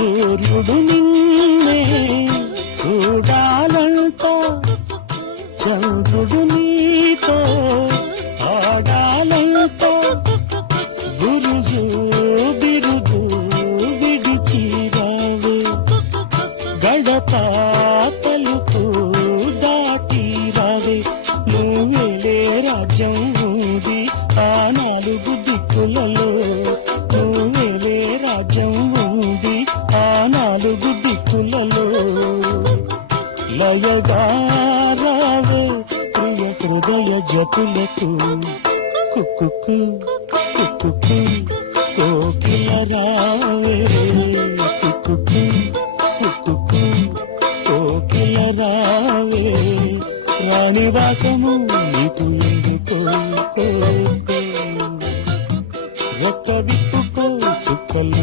సూర్యుడు నిన్నే చూడాలంట, చంద్రుడు నీతో ఆడాలంట, గురుజు బిరుదు విడిచి రావే, గడప తలుపు దాటి రావే, నువ్వెలే రాజ్యం ఉంది ఆ నాలుగు దిక్కులలో, నువ్వెలే రాజ్యం ఉంది ఆ నాలుగు దిక్కులలో. లయగా రావే ప్రియ హృదయ జతులకు, కుక్కు కుక్కు కోకిల రావే, కుక్కు కుక్కు కోకిల రావే, రాణివాసము నీకు ఎందుకో, రెక్క విప్పుకో చుక్కలు